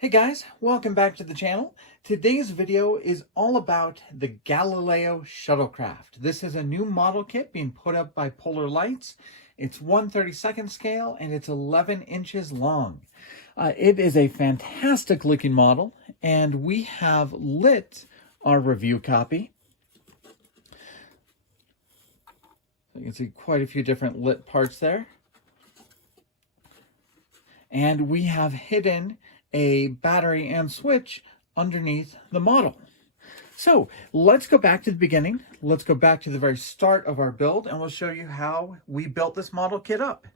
Hey guys, welcome back to the channel. Today's video is all about the Galileo Shuttlecraft. This is a new model kit being put up by Polar Lights. It's 1/32 scale and it's 11 inches long. It is a fantastic looking model, and we have lit our review copy. So you can see quite a few different lit parts there. And we have hidden a battery and switch underneath the model. So let's go back to the beginning. Let's go back to the very start of our build, and we'll show you how we built this model kit up.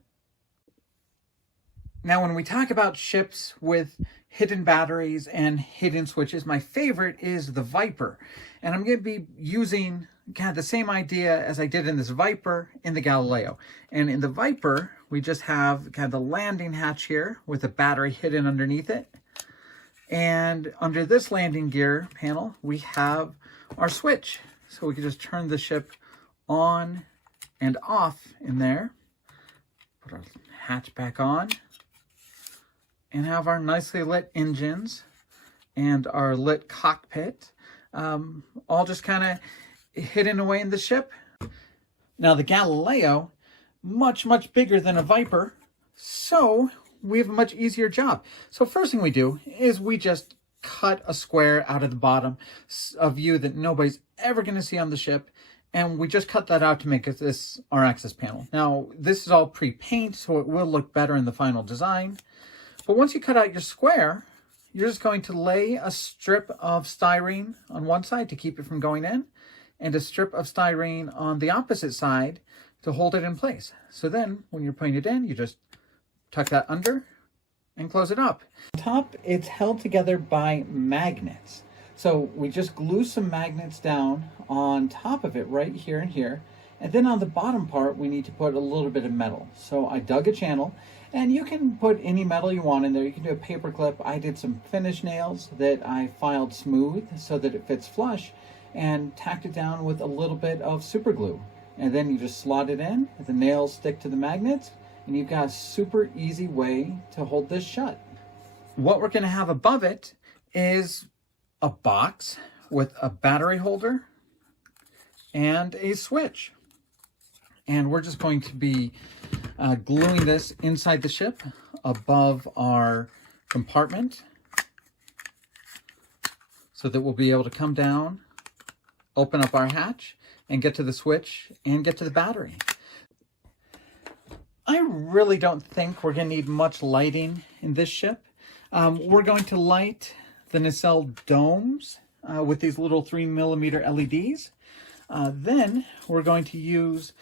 Now, when we talk about ships with hidden batteries and hidden switches, my favorite is the Viper. And I'm going to be using kind of the same idea as I did in this Viper in the Galileo. And in the Viper, we just have kind of the landing hatch here with a battery hidden underneath it. And under this landing gear panel, we have our switch. So we can just turn the ship on and off in there. Put our hatch back on. And have our nicely lit engines and our lit cockpit all just kind of hidden away in the ship. Now the Galileo, much bigger than a Viper, so we have a much easier job. So first thing we do is we just cut a square out of the bottom, a view that nobody's ever going to see on the ship, and we just cut that out to make this our access panel. Now this is all pre-paint, so it will look better in the final design. But once you cut out your square, you're just going to lay a strip of styrene on one side to keep it from going in, and a strip of styrene on the opposite side to hold it in place. So then when you're putting it in, you just tuck that under and close it up. On top, it's held together by magnets. So we just glue some magnets down on top of it right here and here. And then on the bottom part, we need to put a little bit of metal. So I dug a channel, and you can put any metal you want in there. You can do a paper clip. I did some finish nails that I filed smooth so that it fits flush, and tacked it down with a little bit of super glue. And then you just slot it in, the nails stick to the magnets, and you've got a super easy way to hold this shut. What we're gonna have above it is a box with a battery holder and a switch. And we're just going to be gluing this inside the ship above our compartment so that we'll be able to come down, open up our hatch, and get to the switch and get to the battery. I really don't think we're going to need much lighting in this ship. We're going to light the nacelle domes with these little 3mm LEDs. Then we're going to use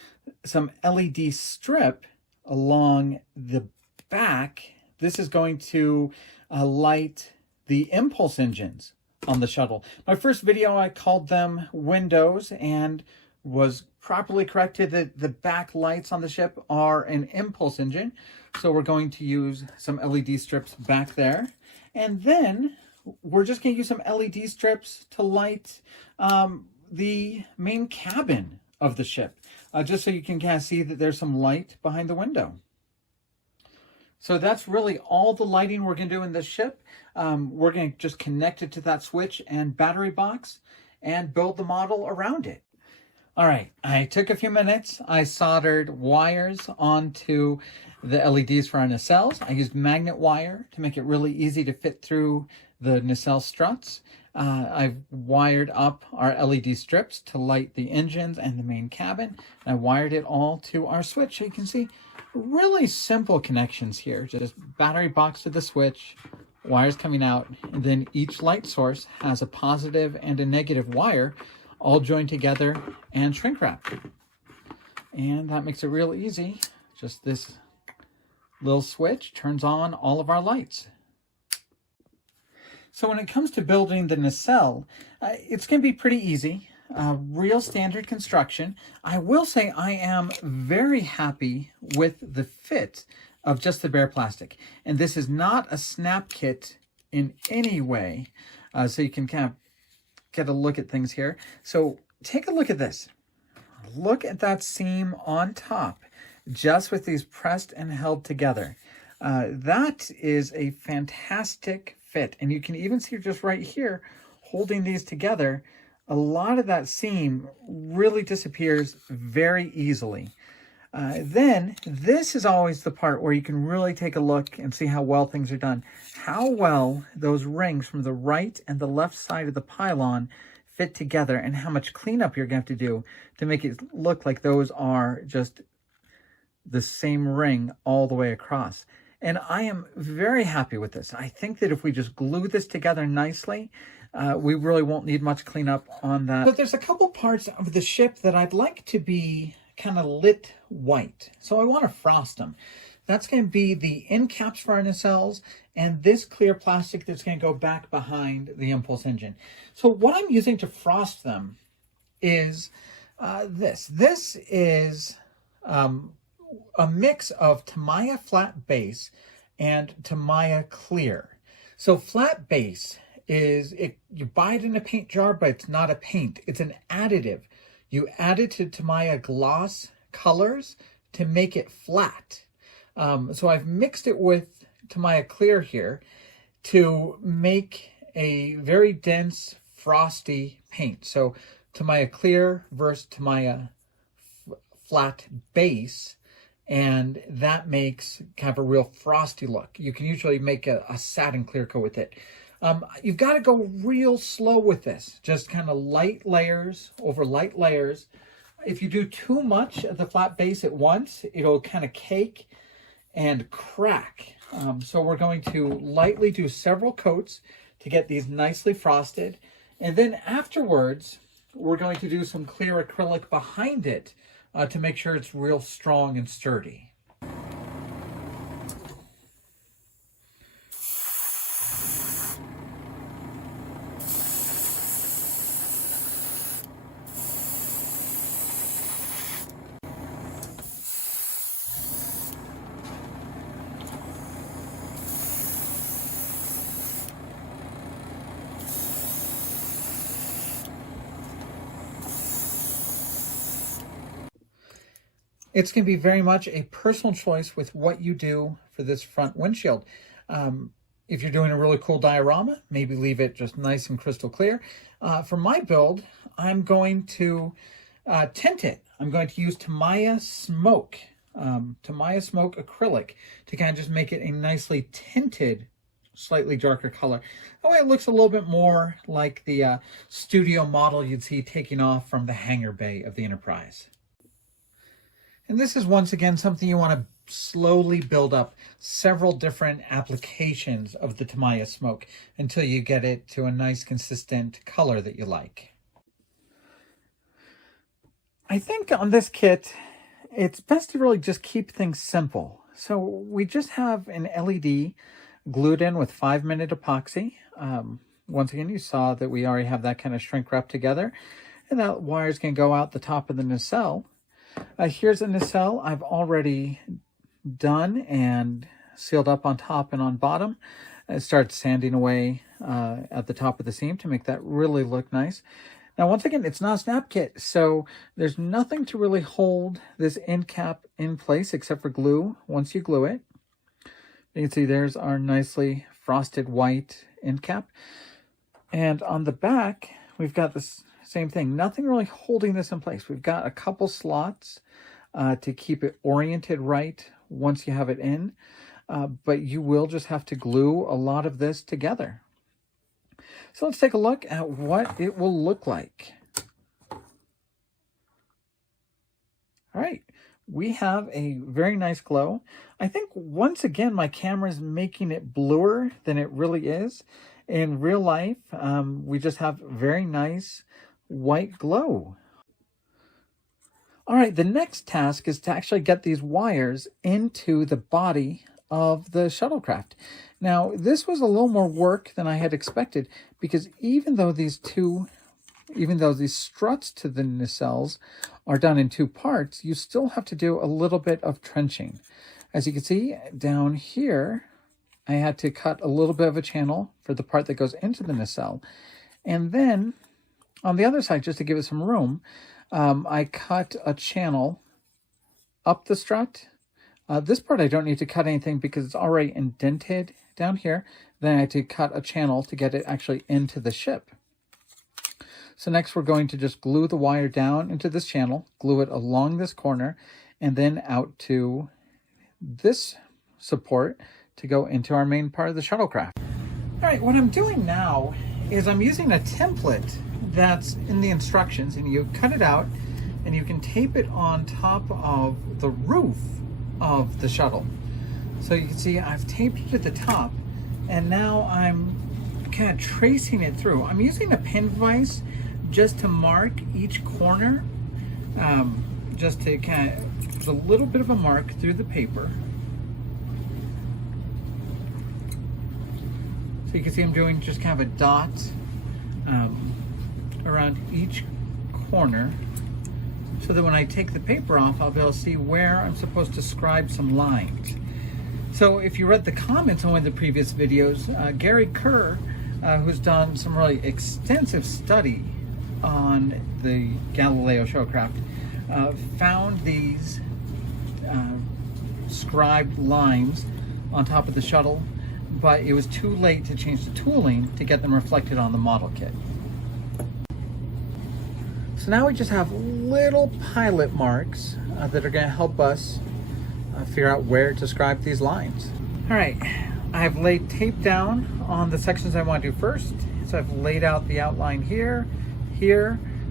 some LED strip along the back. This is going to light the impulse engines on the shuttle. My first video, I called them windows and was properly corrected that the back lights on the ship are an impulse engine. So we're going to use some LED strips back there. And then we're just going to use some LED strips to light the main cabin of the ship, just so you can kind of see that there's some light behind the window. So that's really all the lighting we're going to do in this ship. We're going to just connect it to that switch and battery box and build the model around it. All right, I took a few minutes. I soldered wires onto the LEDs for our nacelles. I used magnet wire to make it really easy to fit through the nacelle struts. I've wired up our LED strips to light the engines and the main cabin. And I wired it all to our switch. So you can see really simple connections here. Just battery box to the switch, wires coming out, and then each light source has a positive and a negative wire all joined together and shrink wrapped. And that makes it real easy. Just this little switch turns on all of our lights. So when it comes to building the nacelle, it's going to be pretty easy. Real standard construction. I will say I am very happy with the fit of just the bare plastic. And this is not a snap kit in any way. So you can kind of get a look at things here. So take a look at this. Look at that seam on top, just with these pressed and held together. That is a fantastic fit. And you can even see just right here, holding these together, a lot of that seam really disappears very easily. Then this is always the part where you can really take a look and see how well things are done. How well those rings from the right and the left side of the pylon fit together, and how much cleanup you're going to have to do to make it look like those are just the same ring all the way across. And I am very happy with this. I think that if we just glue this together nicely, we really won't need much cleanup on that. But there's a couple parts of the ship that I'd like to be kind of lit white. So I want to frost them. That's going to be the end caps for our nacelles and this clear plastic that's going to go back behind the impulse engine. So what I'm using to frost them is this. This is a mix of Tamiya flat base and Tamiya clear. So flat base is, you buy it in a paint jar, but it's not a paint. It's an additive. You add it to Tamiya gloss colors to make it flat. So I've mixed it with Tamiya clear here to make a very dense, frosty paint. So Tamiya clear versus Tamiya flat base, and that makes kind of a real frosty look. You can usually make a satin clear coat with it. You've got to go real slow with this, just kind of light layers over light layers. If you do too much of the flat base at once, it'll kind of cake and crack. So we're going to lightly do several coats to get these nicely frosted. And then afterwards, we're going to do some clear acrylic behind it to make sure it's real strong and sturdy. It's going to be very much a personal choice with what you do for this front windshield. If you're doing a really cool diorama, maybe leave it just nice and crystal clear. For my build, I'm going to tint it. I'm going to use Tamiya Smoke acrylic to kind of just make it a nicely tinted, slightly darker color. That way it looks a little bit more like the studio model you'd see taking off from the hangar bay of the Enterprise. And this is once again something you want to slowly build up several different applications of the Tamiya Smoke until you get it to a nice consistent color that you like. I think on this kit, it's best to really just keep things simple. So we just have an LED glued in with 5-minute epoxy. Once again, you saw that we already have that kind of shrink wrap together, and that wire's going to go out the top of the nacelle. Here's a nacelle I've already done and sealed up on top and on bottom. I started sanding away at the top of the seam to make that really look nice. Now, once again, it's not a snap kit, so there's nothing to really hold this end cap in place except for glue once you glue it. You can see there's our nicely frosted white end cap. And on the back, we've got this same thing. Nothing really holding this in place. We've got a couple slots to keep it oriented right once you have it in, but you will just have to glue a lot of this together. So let's take a look at what it will look like. All right, we have a very nice glow. I think once again, my camera is making it bluer than it really is. In real life, we just have very nice white glow. All right, the next task is to actually get these wires into the body of the shuttlecraft. Now, this was a little more work than I had expected, because even though these struts to the nacelles are done in 2 parts, you still have to do a little bit of trenching. As you can see down here, I had to cut a little bit of a channel for the part that goes into the nacelle. And then on the other side, just to give it some room, I cut a channel up the strut This part I don't need to cut anything because it's already indented down here. Then I had to cut a channel to get it actually into the ship. So next we're going to just glue the wire down into this channel, glue it along this corner, and then out to this support to go into our main part of the shuttlecraft. All right, what I'm doing now is I'm using a template that's in the instructions, and you cut it out and you can tape it on top of the roof of the shuttle. So you can see I've taped it at the top, and now I'm kind of tracing it through. I'm using a pin vise just to mark each corner, just to kind of put a little bit of a mark through the paper. So you can see I'm doing just kind of a dot around each corner, so that when I take the paper off, I'll be able to see where I'm supposed to scribe some lines. So if you read the comments on one of the previous videos, Gary Kerr, who's done some really extensive study on the Galileo Shuttlecraft, found these scribed lines on top of the shuttle, but it was too late to change the tooling to get them reflected on the model kit. So now we just have little pilot marks that are going to help us figure out where to scribe these lines. All right, I've laid tape down on the sections I want to do first. So I've laid out the outline here.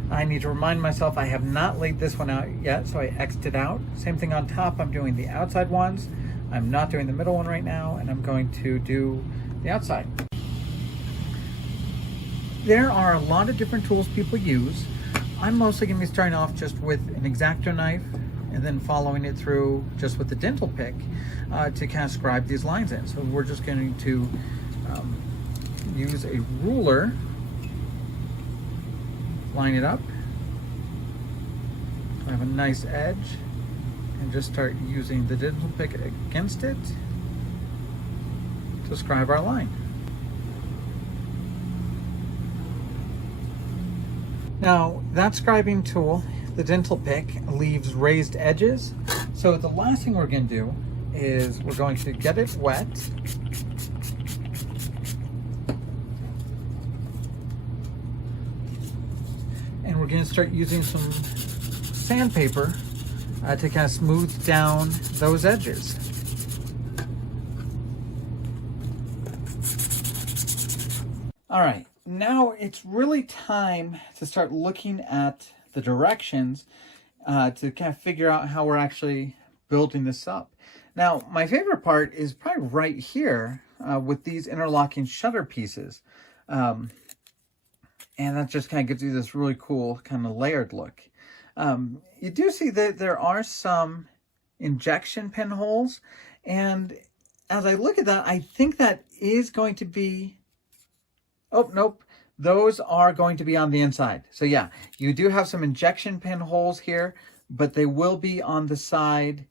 I need to remind myself I have not laid this one out yet, so I X'd it out. Same thing on top, I'm doing the outside ones. I'm not doing the middle one right now, and I'm going to do the outside. There are a lot of different tools people use. I'm mostly going to be starting off just with an X-Acto knife and then following it through just with the dental pick to kind of scribe these lines in. So we're just going to use a ruler, line it up, have a nice edge, and just start using the dental pick against it to scribe our line. Now, that scribing tool, the dental pick, leaves raised edges. So the last thing we're going to do is we're going to get it wet. And we're going to start using some sandpaper to kind of smooth down those edges. All right, now it's really time to start looking at the directions to kind of figure out how we're actually building this up. Now, my favorite part is probably right here with these interlocking shutter pieces. And that just kind of gives you this really cool kind of layered look. You do see that there are some injection pinholes, and as I look at that, I think that is going to be, oh, nope, those are going to be on the inside. So yeah, you do have some injection pinholes here, but they will be on the side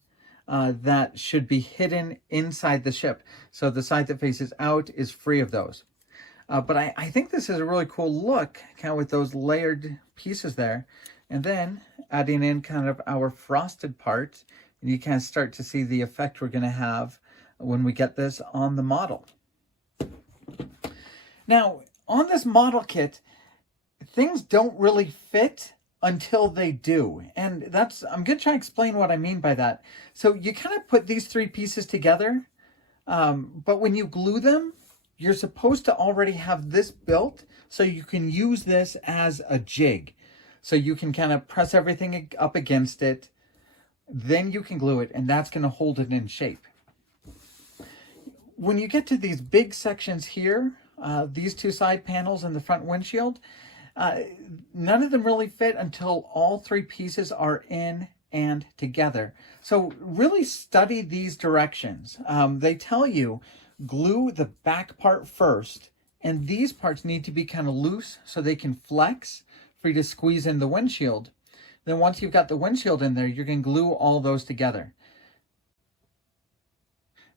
that should be hidden inside the ship. So the side that faces out is free of those. But I think this is a really cool look, kind of with those layered pieces there. And then adding in kind of our frosted part, and you kind of start to see the effect we're going to have when we get this on the model. Now, on this model kit, things don't really fit until they do. And I'm going to try and explain what I mean by that. So you kind of put these three pieces together, but when you glue them, you're supposed to already have this built so you can use this as a jig. So you can kind of press everything up against it, then you can glue it, and that's going to hold it in shape. When you get to these big sections here, these two side panels and the front windshield, none of them really fit until all three pieces are in and together. So really study these directions. They tell you glue the back part first, and these parts need to be kind of loose so they can flex for you to squeeze in the windshield. Then once you've got the windshield in there, you can glue all those together.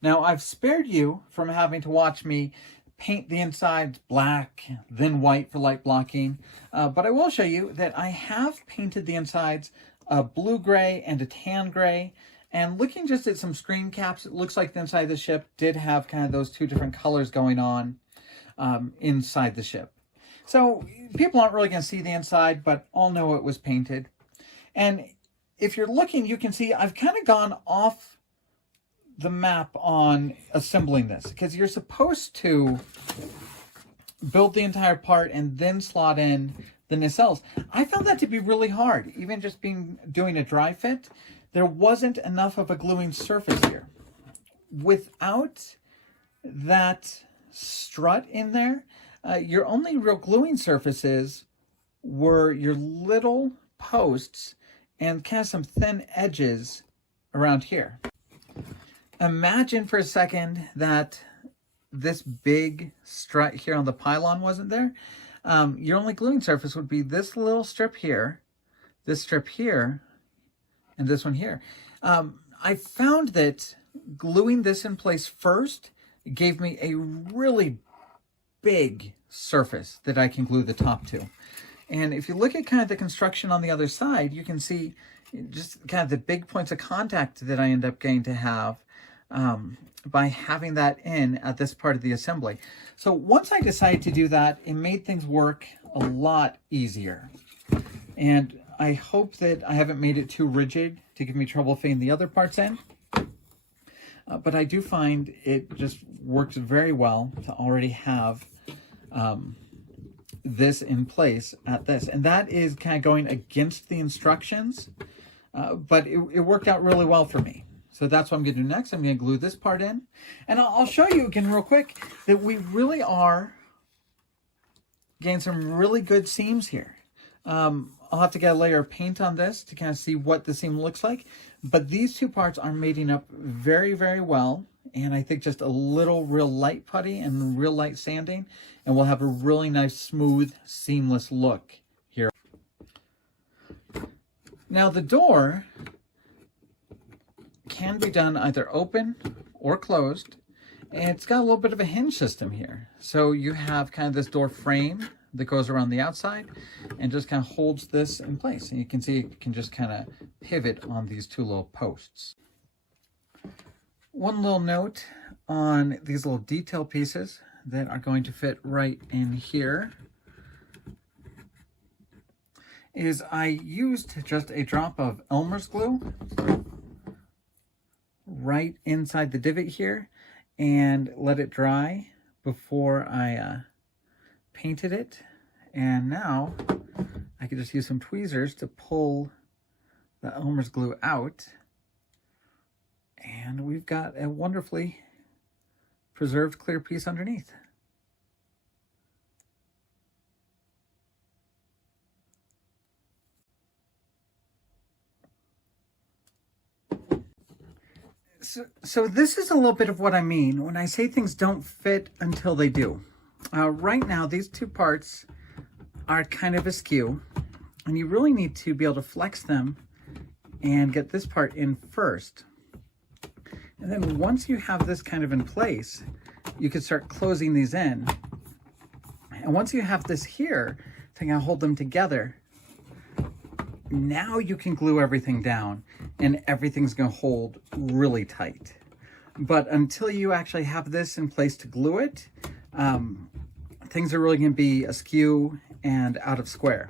Now, I've spared you from having to watch me paint the insides black, then white for light blocking, but I will show you that I have painted the insides a blue gray and a tan gray, And looking just at some screen caps, it looks like the inside of the ship did have kind of those two different colors going on inside the ship. So people aren't really going to see the inside, but all know it was painted. And if you're looking, you can see I've kind of gone off the map on assembling this, because you're supposed to build the entire part and then slot in the nacelles. I found that to be really hard. Even just doing a dry fit, there wasn't enough of a gluing surface here. Without that strut in there, your only real gluing surfaces were your little posts and kind of some thin edges around here. Imagine for a second that this big strut here on the pylon wasn't there. Your only gluing surface would be this little strip here, this strip here, and this one here. I found that gluing this in place first gave me a really big surface that I can glue the top to. And if you look at kind of the construction on the other side, you can see just kind of the big points of contact that I end up getting to have by having that in at this part of the assembly. So once I decided to do that, it made things work a lot easier. And I hope that I haven't made it too rigid to give me trouble fitting the other parts in. But I do find it just works very well to already have this in place at this. And that is kind of going against the instructions, but it worked out really well for me. So that's what I'm going to do next. I'm going to glue this part in. And I'll show you again real quick that we really are getting some really good seams here. I'll have to get a layer of paint on this to kind of see what the seam looks like. But these two parts are mating up very, very well. And I think just a little real light putty and real light sanding, and we'll have a really nice, smooth, seamless look here. Now the door can be done either open or closed, and it's got a little bit of a hinge system here. So you have kind of this door frame that goes around the outside and just kind of holds this in place. And you can see it can just kind of pivot on these two little posts. One little note on these little detail pieces that are going to fit right in here is I used just a drop of Elmer's glue right inside the divot here and let it dry before I painted it. And now I can just use some tweezers to pull the Elmer's glue out, and we've got a wonderfully preserved clear piece underneath. So this is a little bit of what I mean when I say things don't fit until they do. Right now, these two parts are kind of askew, and you really need to be able to flex them and get this part in first. And then once you have this kind of in place, you can start closing these in. And once you have this here to kind of hold them together, now you can glue everything down and everything's going to hold really tight. But until you actually have this in place to glue it, things are really going to be askew and out of square.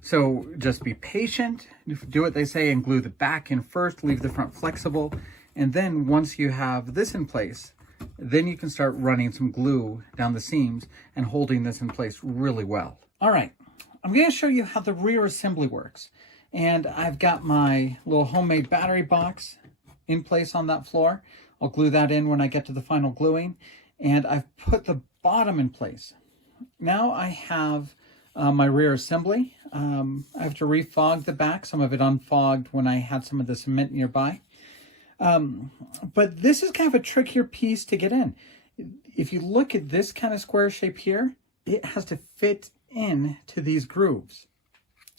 So just be patient, do what they say, and glue the back in first, leave the front flexible. And then once you have this in place, then you can start running some glue down the seams and holding this in place really well. All right, I'm going to show you how the rear assembly works. And I've got my little homemade battery box in place on that floor. I'll glue that in when I get to the final gluing. And I've put the bottom in place. Now I have my rear assembly. I have to refog the back. Some of it unfogged when I had some of the cement nearby. But this is kind of a trickier piece to get in. If you look at this kind of square shape here, it has to fit in to these grooves.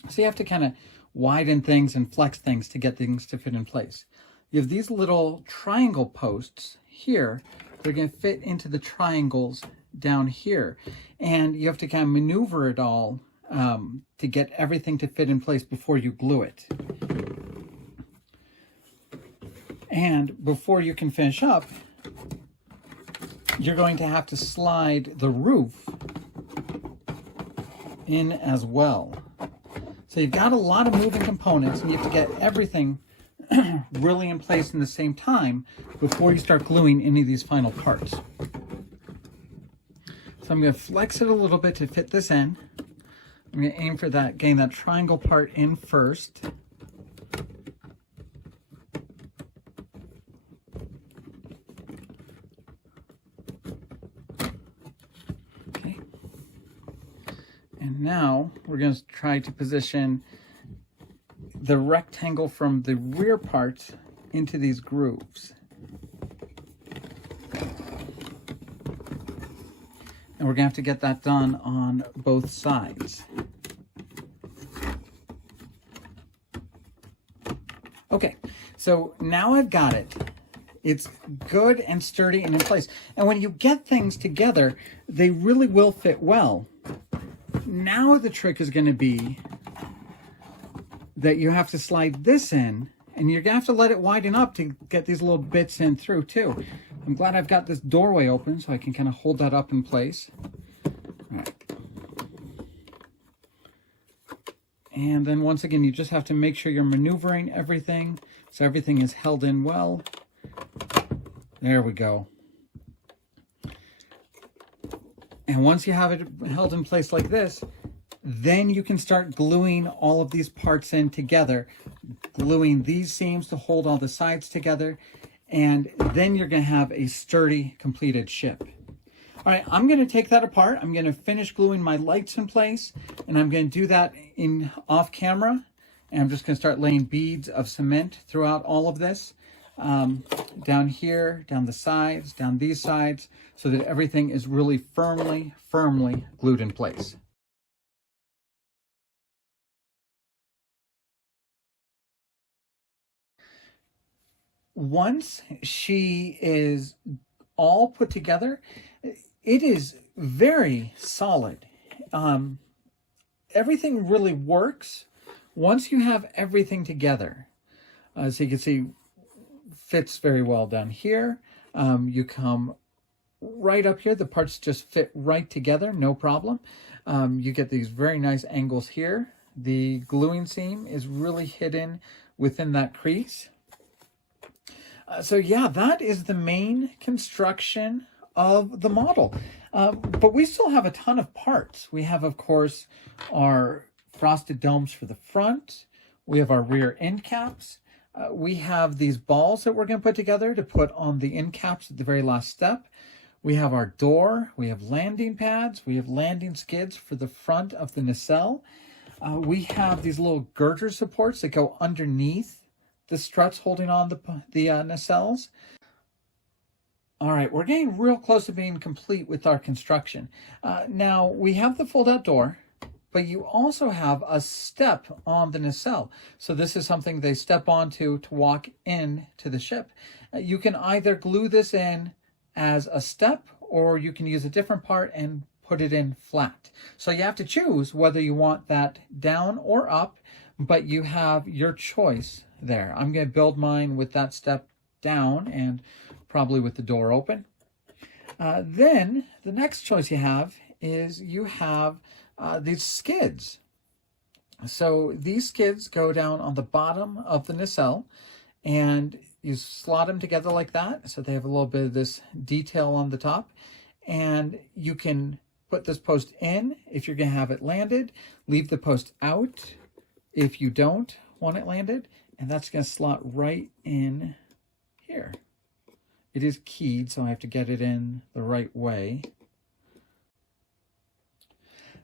So you have to kind of widen things and flex things to get things to fit in place. You have these little triangle posts here. They're going to fit into the triangles down here. And you have to kind of maneuver it all to get everything to fit in place before you glue it. And before you can finish up, you're going to have to slide the roof in as well. So you've got a lot of moving components, and you have to get everything really in place in the same time before you start gluing any of these final parts. So I'm going to flex it a little bit to fit this in. I'm going to aim for that, getting that triangle part in first. Okay. And now we're going to try to position the rectangle from the rear part into these grooves. And we're going to have to get that done on both sides. Okay, so now I've got it. It's good and sturdy and in place. And when you get things together, they really will fit well. Now the trick is going to be that you have to slide this in, and you're going to have to let it widen up to get these little bits in through too. I'm glad I've got this doorway open so I can kind of hold that up in place. All right. And then once again, you just have to make sure you're maneuvering everything so everything is held in well. There we go. And once you have it held in place like this, then you can start gluing all of these parts in together, gluing these seams to hold all the sides together, and then you're going to have a sturdy, completed ship. All right, I'm going to take that apart. I'm going to finish gluing my lights in place, and I'm going to do that off camera. And I'm just going to start laying beads of cement throughout all of this, down here, down the sides, down these sides, so that everything is really firmly glued in place. Once she is all put together, it is very solid. Everything really works once you have everything together. So you can see, fits very well down here. You come right up here, the parts just fit right together, no problem. You get these very nice angles here. The gluing seam is really hidden within that crease. So yeah, that is the main construction of the model. But we still have a ton of parts. We have, of course, our frosted domes for the front. We have our rear end caps. We have these balls that we're going to put together to put on the end caps at the very last step. We have our door. We have landing pads. We have landing skids for the front of the nacelle. We have these little girder supports that go underneath the struts holding on the nacelles. All right, we're getting real close to being complete with our construction. Now, we have the fold-out door, but you also have a step on the nacelle. So this is something they step onto to walk in to the ship. You can either glue this in as a step, or you can use a different part and put it in flat. So you have to choose whether you want that down or up, but you have your choice there. I'm going to build mine with that step down and probably with the door open. Then the next choice you have is you have these skids. So these skids go down on the bottom of the nacelle, and you slot them together like that, so they have a little bit of this detail on the top. And you can put this post in if you're going to have it landed, leave the post out if you don't want it landed, and that's going to slot right in here. It is keyed, so I have to get it in the right way.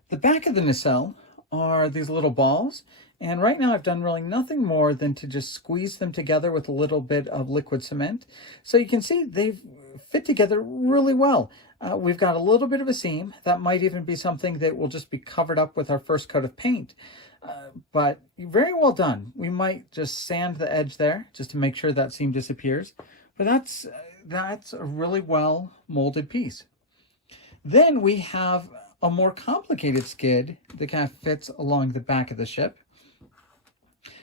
The back of the nacelle are these little balls, and right now I've done really nothing more than to just squeeze them together with a little bit of liquid cement. So you can see they've fit together really well. We've got a little bit of a seam. That might even be something that will just be covered up with our first coat of paint. But very well done. We might just sand the edge there just to make sure that seam disappears. But that's a really well molded piece. Then we have a more complicated skid that kind of fits along the back of the ship.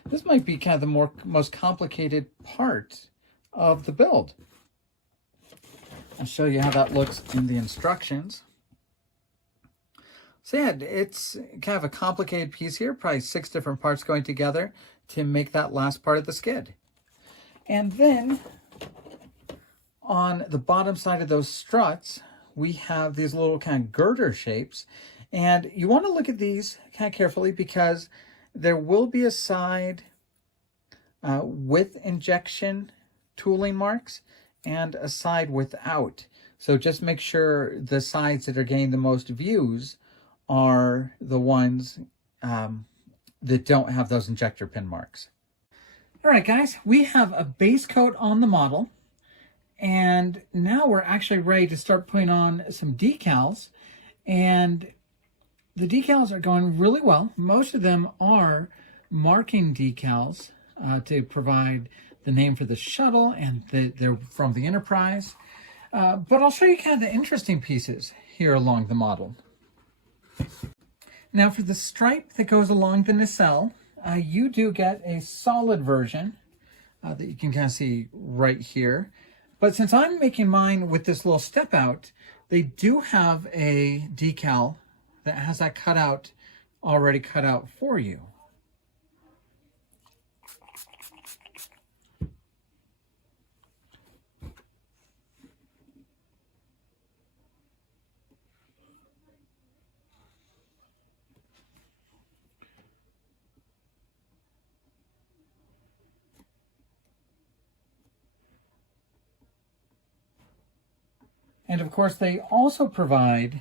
This might be kind of the most complicated part of the build. I'll show you how that looks in the instructions. So yeah, it's kind of a complicated piece here, probably 6 different parts going together to make that last part of the skid. And then on the bottom side of those struts, we have these little kind of girder shapes. And you want to look at these kind of carefully because there will be a side with injection tooling marks and a side without. So just make sure the sides that are getting the most views are the ones that don't have those injector pin marks. All right, guys, we have a base coat on the model, and now we're actually ready to start putting on some decals. And the decals are going really well. Most of them are marking decals to provide the name for the shuttle, and they're from the Enterprise. But I'll show you kind of the interesting pieces here along the model. Now for the stripe that goes along the nacelle, you do get a solid version that you can kind of see right here. But since I'm making mine with this little step out, they do have a decal that has that cutout already cut out for you. And of course, they also provide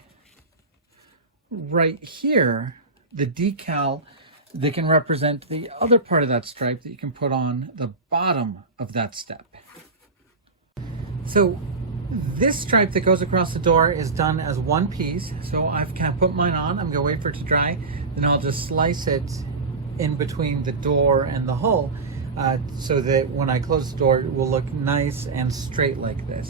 right here the decal that can represent the other part of that stripe that you can put on the bottom of that step. So this stripe that goes across the door is done as one piece. So I've kind of put mine on. I'm going to wait for it to dry. Then I'll just slice it in between the door and the hull so that when I close the door, it will look nice and straight like this.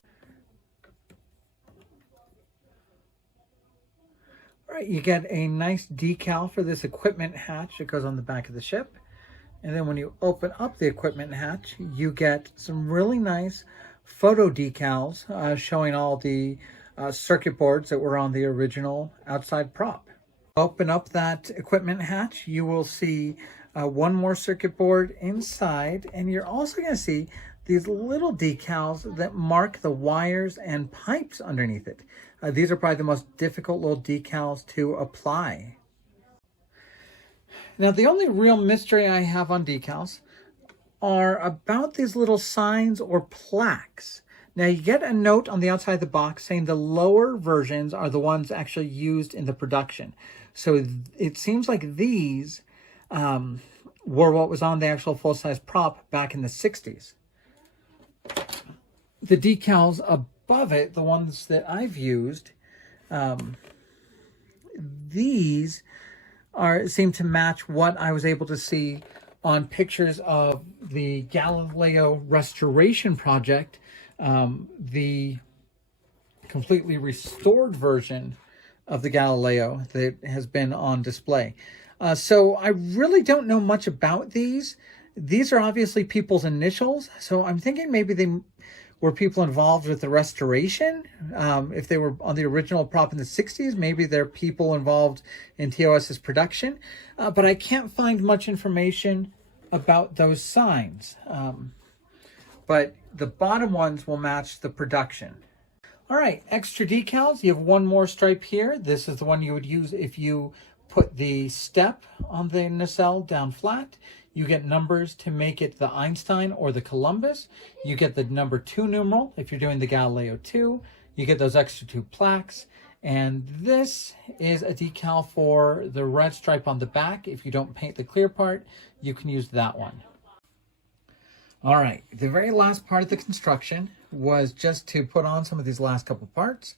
You get a nice decal for this equipment hatch that goes on the back of the ship. And then when you open up the equipment hatch, you get some really nice photo decals showing all the circuit boards that were on the original outside prop. Open up that equipment hatch, you will see one more circuit board inside, and you're also going to see these little decals that mark the wires and pipes underneath it. These are probably the most difficult little decals to apply. Now, the only real mystery I have on decals are about these little signs or plaques. Now, you get a note on the outside of the box saying the lower versions are the ones actually used in the production. So it seems like these were what was on the actual full-size prop back in the 60s. The decals above it, the ones that I've used, these seem to match what I was able to see on pictures of the Galileo restoration project, the completely restored version of the Galileo that has been on display. So I really don't know much about these. These are obviously people's initials, so I'm thinking maybe they were people involved with the restoration. If they were on the original prop in the 60s, maybe they're people involved in TOS's production. But I can't find much information about those signs. But the bottom ones will match the production. All right, extra decals. You have one more stripe here. This is the one you would use if you put the step on the nacelle down flat. You get numbers to make it the Einstein or the Columbus. You get the number 2 numeral if you're doing the Galileo 2. You get those extra 2 plaques. And this is a decal for the red stripe on the back. If you don't paint the clear part, you can use that one. All right, the very last part of the construction was just to put on some of these last couple parts,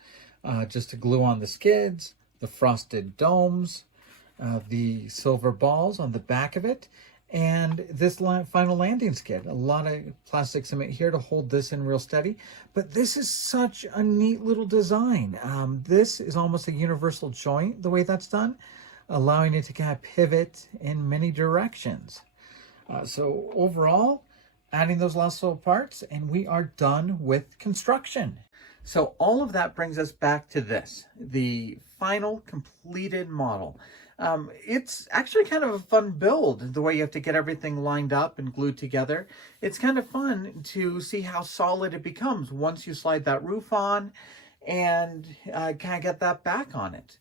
just to glue on the skids, the frosted domes, the silver balls on the back of it, and this final landing skid. A lot of plastic cement here to hold this in real steady, but this is such a neat little design. This is almost a universal joint, the way that's done, allowing it to kind of pivot in many directions. So overall, adding those last little parts, and we are done with construction. So all of that brings us back to this, the final completed model. It's actually kind of a fun build, the way you have to get everything lined up and glued together. It's kind of fun to see how solid it becomes once you slide that roof on and kind of get that back on it.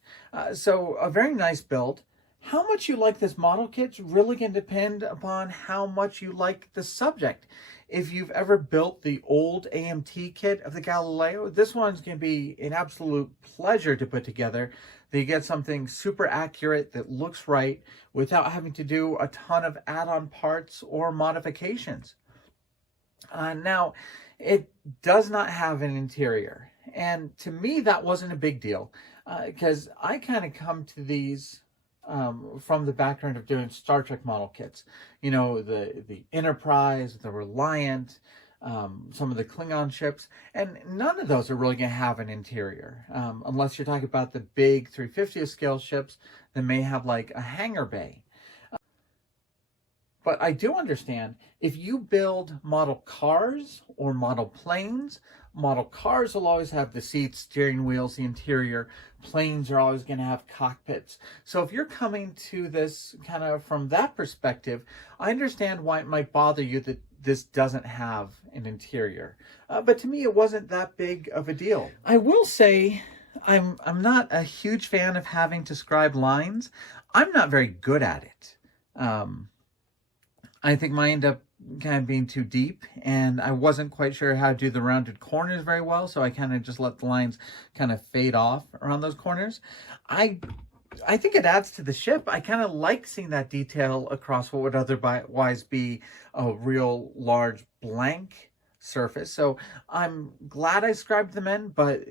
So a very nice build. How much you like this model kit's really going to depend upon how much you like the subject. If you've ever built the old AMT kit of the Galileo, this one's going to be an absolute pleasure to put together. You get something super accurate that looks right without having to do a ton of add-on parts or modifications. Now, it does not have an interior. And to me, that wasn't a big deal because I kind of come to these from the background of doing Star Trek model kits. You know, the Enterprise, the Reliant, some of the Klingon ships, and none of those are really going to have an interior. Unless you're talking about the big 350th scale ships that may have like a hangar bay. But I do understand if you build model cars or model planes, model cars will always have the seats, steering wheels, the interior. Planes are always going to have cockpits. So if you're coming to this kind of from that perspective, I understand why it might bother you that this doesn't have an interior. But to me, it wasn't that big of a deal. I will say I'm not a huge fan of having to scribe lines. I'm not very good at it. I think mine ended up kind of being too deep, and I wasn't quite sure how to do the rounded corners very well, so I kind of just let the lines kind of fade off around those corners. I think it adds to the ship. I kind of like seeing that detail across what would otherwise be a real large blank surface. So I'm glad I scribed them in, but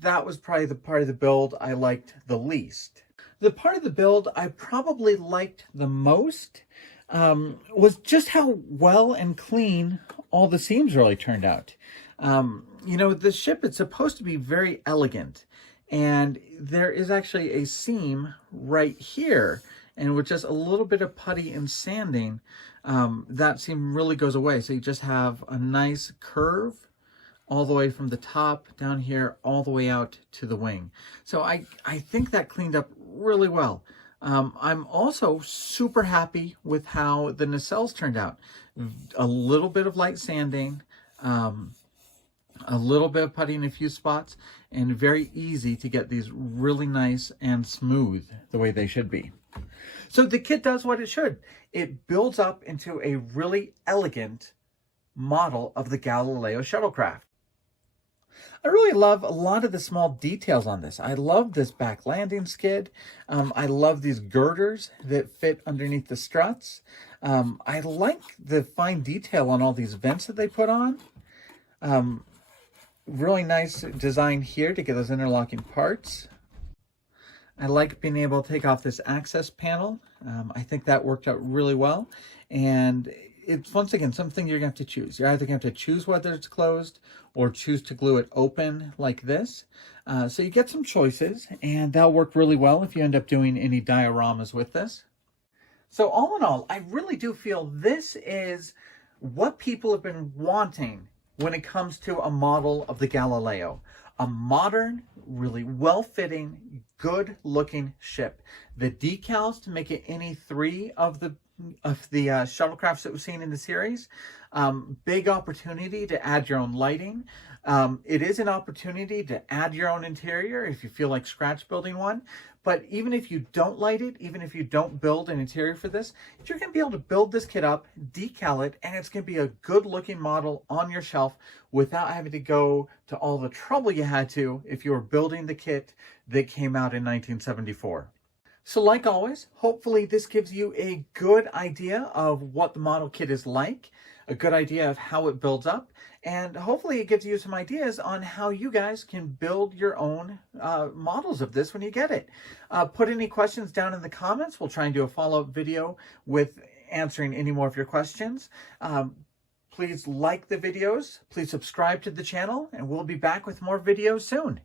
that was probably the part of the build I liked the least. The part of the build I probably liked the most was just how well and clean all the seams really turned out. You know, the ship, it's supposed to be very elegant, and there is actually a seam right here, and with just a little bit of putty and sanding, that seam really goes away. So you just have a nice curve all the way from the top down here, all the way out to the wing. So I think that cleaned up really well. I'm also super happy with how the nacelles turned out. A little bit of light sanding, a little bit of putty in a few spots, and very easy to get these really nice and smooth the way they should be. So the kit does what it should. It builds up into a really elegant model of the Galileo Shuttlecraft. I really love a lot of the small details on this. I love this back landing skid. I love these girders that fit underneath the struts. I like the fine detail on all these vents that they put on. Really nice design here to get those interlocking parts. I like being able to take off this access panel. I think that worked out really well. And it's, once again, something you're going to have to choose. You're either going to have to choose whether it's closed or choose to glue it open like this. So you get some choices, and that'll work really well if you end up doing any dioramas with this. So all in all, I really do feel this is what people have been wanting when it comes to a model of the Galileo. A modern, really well-fitting, good-looking ship. The decals to make it any three of the shuttlecrafts that we've seen in the series. Big opportunity to add your own lighting. It is an opportunity to add your own interior if you feel like scratch building one. But even if you don't light it, even if you don't build an interior for this, you're going to be able to build this kit up, decal it, and it's going to be a good looking model on your shelf without having to go to all the trouble you had to if you were building the kit that came out in 1974. So like always, hopefully this gives you a good idea of what the model kit is like, a good idea of how it builds up, and hopefully it gives you some ideas on how you guys can build your own models of this when you get it. Put any questions down in the comments. We'll try and do a follow-up video with answering any more of your questions. Please like the videos, please subscribe to the channel, and we'll be back with more videos soon.